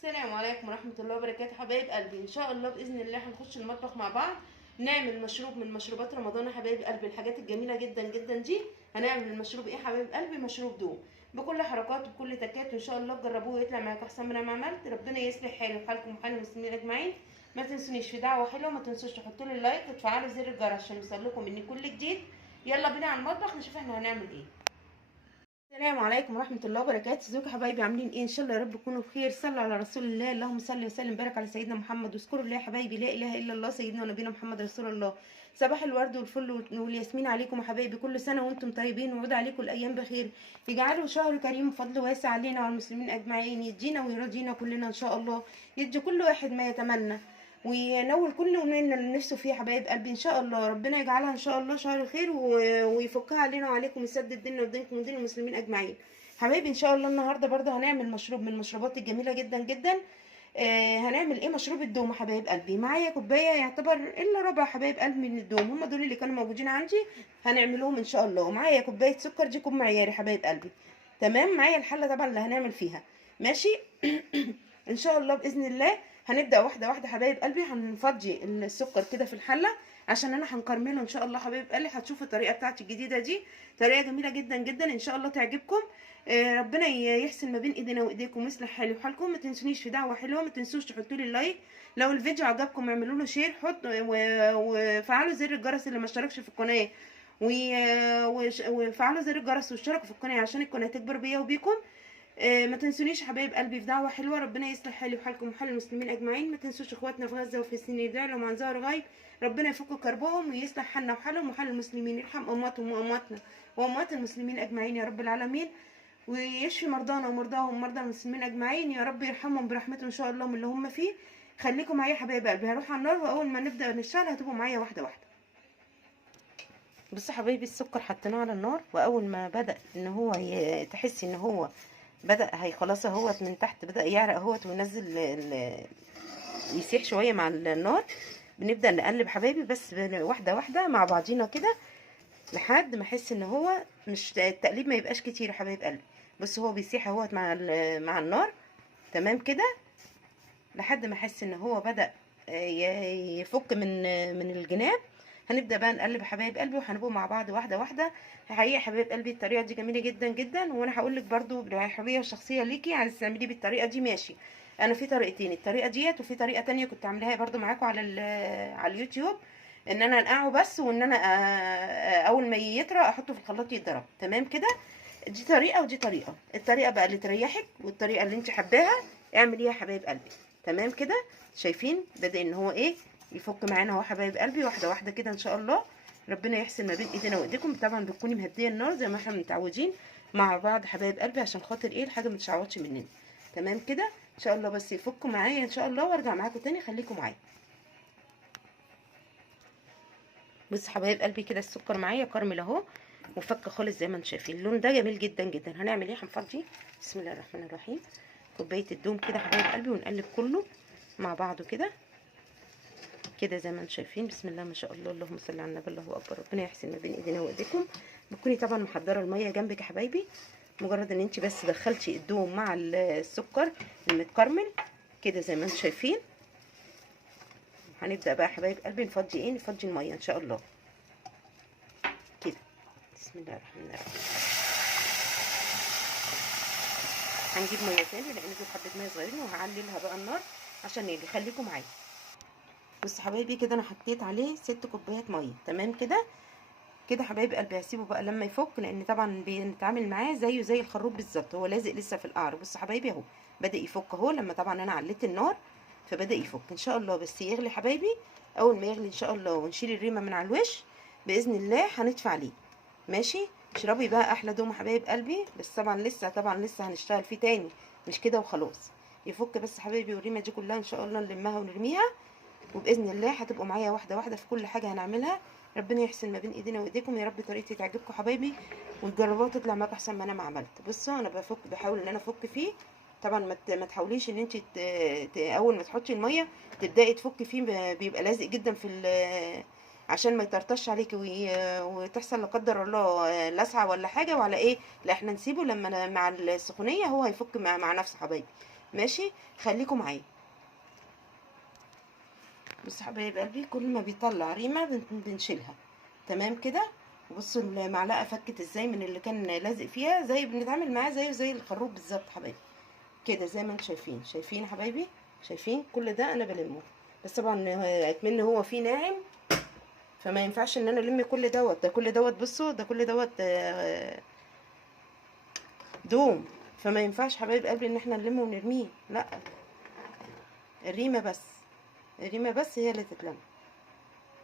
السلام عليكم ورحمة الله وبركاته حبايب قلبي. ان شاء الله بإذن الله هنخش المطبخ مع بعض نعمل مشروب من مشروبات رمضان يا حبايب قلبي. الحاجات الجميلة جدا جدا دي هنعمل المشروب ايه حبايب قلبي؟ مشروب دوم بكل حركات وبكل تكات، وان شاء الله تجربوه ويطلع معاكم احسن من ما عملت. ربنا يصلح حالي وحالكم وحال المسلمين اجمعين. ما تنسونيش في دعوة حلوة، ما تنسوش تحطوا لي لايك وتفعلوا زر الجرس عشان يوصلكم مني كل جديد. يلا بينا على المطبخ نشوف احنا هنعمل ايه. السلام عليكم ورحمة الله وبركاته. ازيكم يا حبايبي؟ عاملين ايه؟ ان شاء الله يا رب تكونوا بخير. صلوا على رسول الله، اللهم صل وسلم وبارك على سيدنا محمد. واذكروا الله يا حبايبي، لا اله الا الله سيدنا ونبينا محمد رسول الله. صباح الورد والفل والياسمين عليكم يا حبايبي، كل سنة وانتم طيبين ويعود عليكم الايام بخير. يجعله شهر كريم بفضل واسع علينا وعلى المسلمين اجمعين، يدينا ويرضينا كلنا ان شاء الله، يدي كل واحد ما يتمنى وينول كل منا اللي نفسه فيه حبايب قلبي. ان شاء الله ربنا يجعلها ان شاء الله شهر خير ويفكها علينا وعليكم، يسدد ديننا ودينكم ودين المسلمين اجمعين. حبايبي ان شاء الله النهارده برضه هنعمل مشروب من المشروبات الجميله جدا جدا. هنعمل ايه؟ مشروب الدوم حبايب قلبي. معايا كوبايه يعتبر الا ربع حبايب قلبي من الدوم، هم دول اللي كانوا موجودين عندي هنعملهم ان شاء الله. ومعايا كوبايه سكر، دي كوب معياري حبايب قلبي. تمام. معايا الحله طبعا اللي هنعمل فيها. ماشي. ان شاء الله باذن الله هنبدا واحده واحده حبايب قلبي. هنفضي السكر كده في الحله عشان انا هنكرمله ان شاء الله حبايب قلبي. هتشوفوا الطريقه بتاعتي الجديده دي، طريقه جميله جدا جدا ان شاء الله تعجبكم. ربنا يحسن ما بين ايدينا وايديكم ويصلح حالي وحالكم. ما تنسونيش في دعوه حلوه، ما تنسوش تحطوا لي اللايك. لو الفيديو عجبكم اعملوا له شير، وفعلوا زر الجرس اللي ما اشتركش في القناه، وفعلوا زر الجرس واشتركوا في القناه عشان القناه تكبر بيا وبيكم. ما تنسونيش حبايب قلبي في دعوه حلوه. ربنا يصلح حالي وحالكم وحال المسلمين اجمعين. ما تنسوش اخواتنا في غزه وفي الصين يدعوا لهم عن ظهر غايب. ربنا يفك كربهم ويصلح حالنا وحالهم وحال المسلمين، يرحم امواتهم وامواتنا واموات المسلمين اجمعين يا رب العالمين، ويشفي مرضانا ومرضاهم ومرضى المسلمين اجمعين يا رب، يرحمهم برحمته ان شاء الله من اللي هم فيه. خليكم معايا حبايب قلبي. هروح على النار واول ما نبدا نشتغل هتبقوا معايا واحده واحده. بصوا حبايبي، السكر حطيناه على النار، واول ما بدا ان هو تحسي ان هو بدأ هي خلاص اهوت من تحت، بدأ يعرق اهوت وينزل يسيح شوية مع النار. بنبدأ نقلب حبايبي بس واحدة واحدة مع بعضينا كده لحد ما احس ان هو مش التقليب ما يبقاش كتير يا حبايب قلبي. بص هو بيسيح اهوت مع النار. تمام كده لحد ما احس ان هو بدأ يفك من الجناب. هنبدا بقى نقلب حبايب قلبي وهنبقوا مع بعض واحده واحده. حقيقه حبايب قلبي الطريقه دي جميله جدا جدا، وانا هقول لك برده بالحريه الشخصيه ليكي عايز تعمليه بالطريقه دي ماشي. انا في طريقتين، الطريقه ديت وفي طريقه تانية كنت عاملاها برده معاكم على اليوتيوب، ان انا انقعه بس وان انا اول ما يطرى احطه في الخلاط يتضرب. تمام كده. دي طريقه ودي طريقه. الطريقه بقى اللي تريحك والطريقه اللي انت حباها اعمليها يا حبايب قلبي. تمام كده. شايفين بدأ ان هو ايه يفك معانا اهو حبايب قلبي واحده واحده كده ان شاء الله. ربنا يحسن ما بين ايدينا وايديكم. طبعا بتكوني مهديه النار زي ما احنا متعودين مع بعض حبايب قلبي عشان خاطر ايه الحاجه ما تشعوطش مننا. تمام كده ان شاء الله. بس يفكوا معايا ان شاء الله وارجع معاكم تاني، خليكم معايا. بص حبايب قلبي كده السكر معايا كرمل اهو وفك خالص زي ما انتم شايفين. اللون ده جميل جدا جدا. هنعمل ايه؟ هنفضي بسم الله الرحمن الرحيم كوبايه الدوم كده حبايب قلبي ونقلب كله مع بعضه كده كده زي ما انتم شايفين. بسم الله ما شاء الله، اللهم صل على النبي، الله اكبر. ربنا يحسن ما بين ايدينا وايديكم. بتكوني طبعا محضره الميه جنبك يا حبايبي، مجرد ان انت بس دخلتي الدوم مع السكر المتكرمل كده زي ما انتم شايفين. هنبدا بقى يا حبايب قلبي نفضي ايه، نفضي الميه ان شاء الله كده. بسم الله الرحمن الرحيم. هنجيب ميه تاني لان دول حبه ميه صغيرين وهعللها بقى النار عشان يجي. خليكم معايا. بص حبايبي كده انا حطيت عليه 6 كوبايات ميه. تمام كده كده حبايب قلبي. هسيبه بقى لما يفك لان طبعا بنتعامل معاه زيه زي الخروب بالظبط، هو لازق لسه في القعر. بص حبايبي اهو بدا يفك اهو، لما طبعا انا عليت النار فبدا يفك ان شاء الله. بس يغلي حبايبي، اول ما يغلي ان شاء الله ونشيل الريمه من على الوش باذن الله هنطفي عليه. ماشي. اشربي بقى احلى دوم حبايب قلبي. بس طبعا لسه هنشتغل فيه تاني، مش كده وخلاص. يفك بس حبايبي والريمه دي كلها ان شاء الله نلمها ونرميها، وباذن الله هتبقوا معايا واحده واحده في كل حاجه هنعملها. ربنا يحسن ما بين ايدينا وايديكم يا رب. طريقتي تعجبكم حبايبي وتجربوها تطلع معاكم احسن ما انا ما عملت. بصوا انا بحاول ان انا افك فيه. طبعا ما تحاوليش ان انت اول ما تحطي الميه تبداي تفكي فيه، بيبقى لازق جدا عشان ما يطرطش عليكي وتحصل لا قدر الله لسعه ولا حاجه ولا ايه. لا احنا نسيبه لما مع السخونيه هو هيفك مع نفسه حبايبي. ماشي، خليكم معايا. بصوا حبايب قلبي، كل ما بيطلع ريمه بنشيلها. تمام كده. وبصوا المعلقه فكت ازاي من اللي كان لازق فيها، زي بنتعامل معاه زي الخروب بالظبط حبايبي. كده زي ما انتم شايفين حبايبي. شايفين كل ده انا بلمه، بس طبعا اكمن هو فيه ناعم، فما ينفعش ان انا الم كل دوت. ده كل دوت، بصوا ده كل دوت دوم، فما ينفعش حبايب قلبي ان احنا نلمه ونرميه، لا. الريمه بس، الريمه بس هي اللي تتلم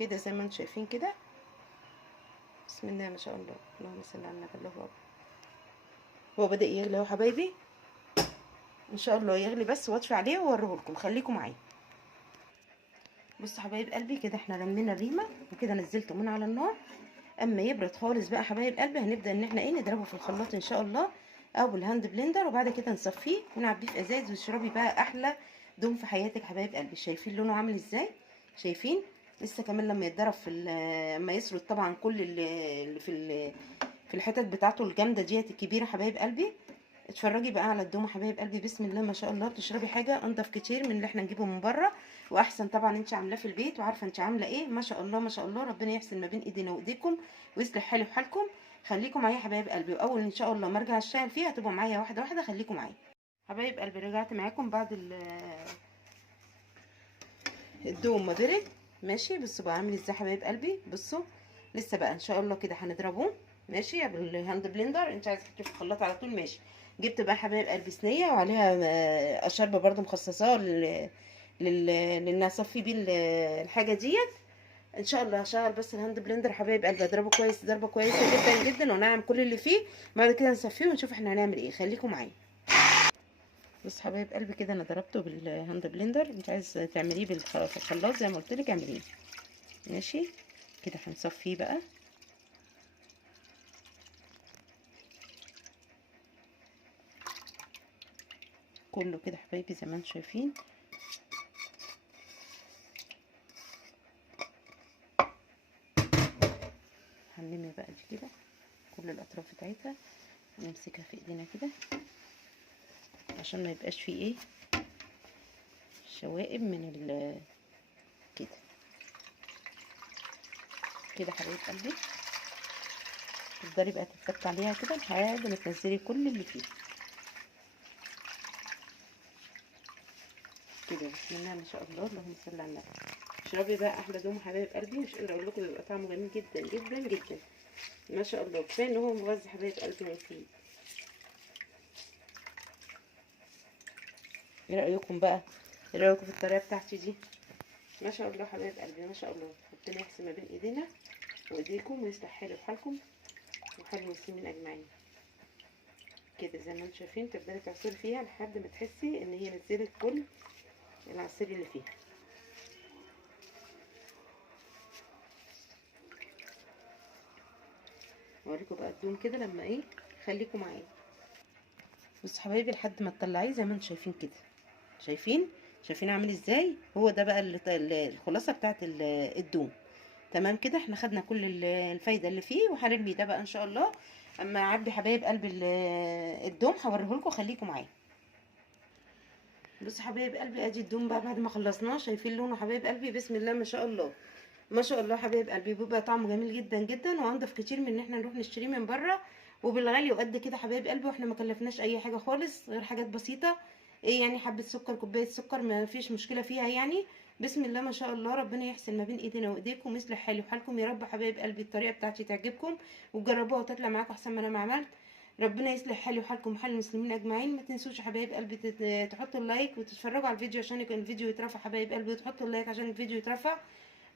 كده زي ما انتم شايفين كده. بسم الله ما شاء الله، اللهم صل على النبي. الله اكبر. هو بدأ يغلي اهو حبايبي، ان شاء الله يغلي بس واطفي عليه واوريه لكم. خليكم معايا. بصوا حبايب قلبي كده احنا رمينا الريمه وكده نزلته من على النار. اما يبرد خالص بقى حبايب قلبي، هنبدا ان احنا نضربه في الخلاط ان شاء الله، او بالهاند بلندر، وبعد كده نصفيه ونعبيه في ازاز وتشربي بقى احلى دوم في حياتك حبايب قلبي. شايفين لونه عامل ازاي؟ شايفين؟ لسه كمان لما يتضرب في اما يسرد طبعا كل اللي في الحتت بتاعته الجامده ديت الكبيره حبايب قلبي. اتفرجي بقى على الدوم حبايب قلبي، بسم الله ما شاء الله. بتشربي حاجه انضف كتير من اللي احنا نجيبه من بره، واحسن طبعا انت عاملاه في البيت وعارفه انت عامله ايه. ما شاء الله ما شاء الله، ربنا يحسن ما بين ايدينا وايديكم ويصلح حالي وحالكم. خليكم معايا حبايب قلبي، واول ان شاء الله ما ارجع اشتغل فيها هتبقوا معايا واحده واحده. خليكم معايا حبايب قلبي. رجعت معاكم بعد الدوم ما برد. ماشي، بصوا بقى عامل ازاي حبايب قلبي. بصوا لسه بقى ان شاء الله كده هنضربه. ماشي، بالهاند بلندر. انت عايزه تحطيه في الخلاط على طول ماشي. جبت بقى حبايب قلبي صينيه وعليها اشربه برده مخصصاه لان اصفي بيه الحاجه ديت. ان شاء الله هشغل بس الهاند بلندر حبايب قلبي، اضربه كويس ضربه كويسه جدا جدا ونعمل كل اللي فيه. بعد كده نصفيه ونشوف احنا هنعمل ايه. خليكم معايا. بص حبايب قلبي كده انا ضربته بالهاند بلندر. انت عايز تعمليه في الخلاط زي ما قلت لك اعمليه. ماشي كده هنصفيه بقى. كله كده حبايبي زي ما انتم شايفين. هنلم بقى دي كده كل الاطراف بتاعتها، نمسكها في ايدينا كده عشان ما يبقاش فيه ايه شوائب من كده كده حبايب قلبي. تفضلي بقى تتك عليها كده لحد ما تنزلي كل اللي فيه كده. بسم الله ما شاء الله، اللهم صل على النبي. اشربي بقى احلى دوم حبايب قلبي، مش قادره اقول لكم بيبقى طعمه جميل جدا جدا جدا ما شاء الله. كفايه ان هو مغذي حبايب قلبي ومفيد. ايه رايكم بقى؟ ايه رايكم في الطريقه بتاعتي دي؟ ما شاء الله حبايب قلبي ما شاء الله. ربنا يحسن ما بين ايدينا وايديكم ويصلح حالي وحالكم وحال المسلمين اجمعين. كده زي ما انتم شايفين تفضلي تعصري فيها لحد ما تحسي ان هي نزلت كل العصير اللي فيها. اوريكم بقى الدوم كده لما ايه. خليكم معايا. بصوا حبايبي لحد ما تطلعيه زي ما انتم شايفين كده. شايفين عامل ازاي؟ هو ده بقى الخلاصه بتاعت الدوم. تمام كده احنا خدنا كل الفايده اللي فيه، وهنرمي ده بقى ان شاء الله اما اعبي حبايب قلب الدوم هوريهولكم. خليكم معايا. بصوا حبايب قلبي ادي الدوم بقى بعد ما خلصناه. شايفين لونه حبايب قلبي؟ بسم الله ما شاء الله ما شاء الله حبايب قلبي. بيبقى طعمه جميل جدا جدا وانضف كتير من ان احنا نروح نشتريه من بره وبالغالي وقد كده حبايب قلبي. واحنا ما كلفناش اي حاجه خالص غير حاجات بسيطه. ايه يعني حبه سكر كوبايه سكر ما فيش مشكله فيها يعني. بسم الله ما شاء الله، ربنا يحسن ما بين ايدينا وايديكم ويصلح حالي وحالكم يا رب. حبايب قلبي الطريقه بتاعتي تعجبكم وتجربوها وتطلع معاكم احسن ما انا ما عملت. ربنا يصلح حالي وحالكم وحال المسلمين اجمعين. ما تنسوش يا حبايب قلبي تحطوا اللايك وتتفرجوا على الفيديو عشان يكون الفيديو يترفع حبايب قلبي، وتحطوا اللايك عشان الفيديو يترفع.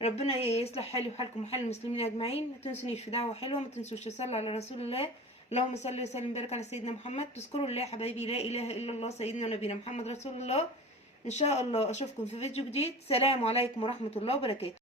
ربنا يصلح حالي وحالكم وحال المسلمين اجمعين. ما تنسونيش في دعوه حلوه، ما تنسوش تصلوا على رسول الله. اللهم صل وسلم وبارك على سيدنا محمد. تذكروا الله يا حبايبي، لا اله الا الله سيدنا ونبينا محمد رسول الله. ان شاء الله اشوفكم في فيديو جديد. سلام عليكم ورحمه الله وبركاته.